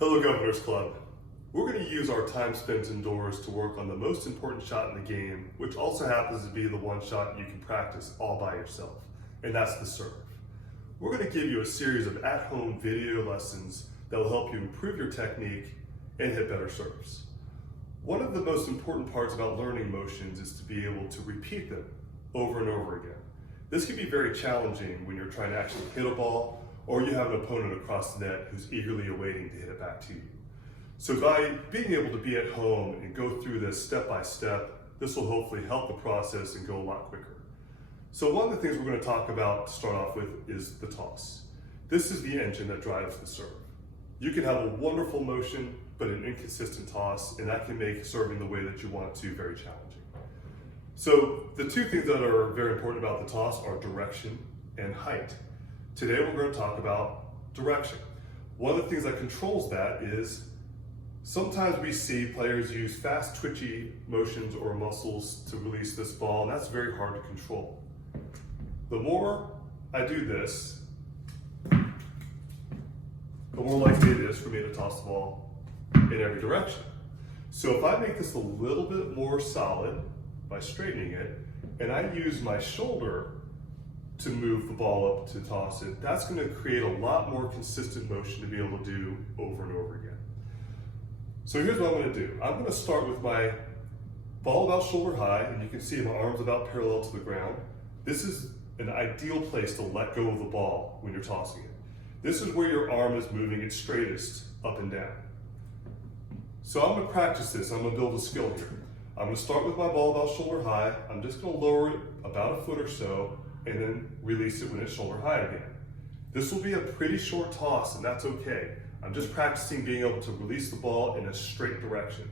Hello Governors Club. We're going to use our time spent indoors to work on the most important shot in the game, which also happens to be the one shot you can practice all by yourself, and that's the serve. We're going to give you a series of at-home video lessons that will help you improve your technique and hit better serves. One of the most important parts about learning motions is to be able to repeat them over and over again. This can be very challenging when you're trying to actually hit a ball or you have an opponent across the net who's eagerly awaiting to hit it back to you. So by being able to be at home and go through this step by step, this will hopefully help the process and go a lot quicker. So one of the things we're going to talk about to start off with is the toss. This is the engine that drives the serve. You can have a wonderful motion, but an inconsistent toss, and that can make serving the way that you want to very challenging. So the two things that are very important about the toss are direction and height. Today we're going to talk about direction. One of the things that controls that is sometimes we see players use fast twitchy motions or muscles to release this ball, and that's very hard to control. The more I do this, the more likely it is for me to toss the ball in every direction. So if I make this a little bit more solid by straightening it, and I use my shoulder to move the ball up to toss it, that's going to create a lot more consistent motion to be able to do over and over again. So here's what I'm going to do. I'm going to start with my ball about shoulder high, and you can see my arms about parallel to the ground. This is an ideal place to let go of the ball when you're tossing it. This is where your arm is moving its straightest up and down. So I'm going to practice this. I'm going to build a skill here. I'm going to start with my ball about shoulder high. I'm just going to lower it about a foot or so and then release it when it's shoulder high again. This will be a pretty short toss, and that's okay. I'm just practicing being able to release the ball in a straight direction.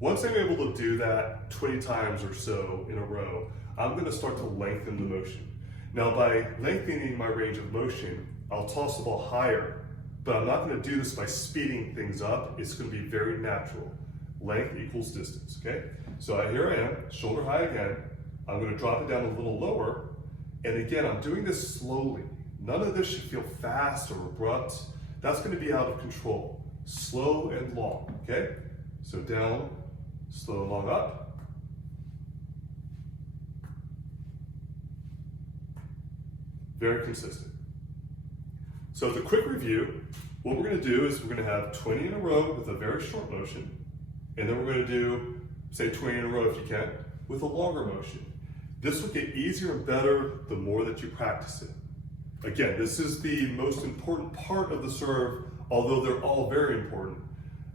Once I'm able to do that 20 times or so in a row, I'm going to start to lengthen the motion. Now by lengthening my range of motion, I'll toss the ball higher, but I'm not going to do this by speeding things up. It's going to be very natural. Length equals distance, okay? So here I am, shoulder high again. I'm going to drop it down a little lower, and again, I'm doing this slowly. None of this should feel fast or abrupt. That's going to be out of control. Slow and long, okay? So down, slow and long up. Very consistent. So as a quick review, what we're going to do is we're going to have 20 in a row with a very short motion, and then we're going to do, say 20 in a row if you can, with a longer motion. This will get easier and better the more that you practice it. Again, this is the most important part of the serve, although they're all very important.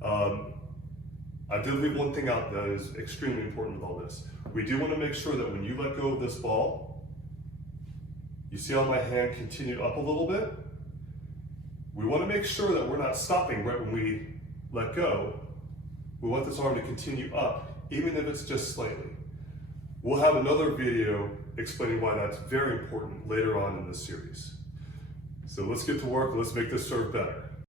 I did leave one thing out that is extremely important with all this. We do want to make sure that when you let go of this ball, you see how my hand continued up a little bit? We want to make sure that we're not stopping right when we let go. We want this arm to continue up, even if it's just slightly. We'll have another video explaining why that's very important later on in this series. So let's get to work, let's make this serve better.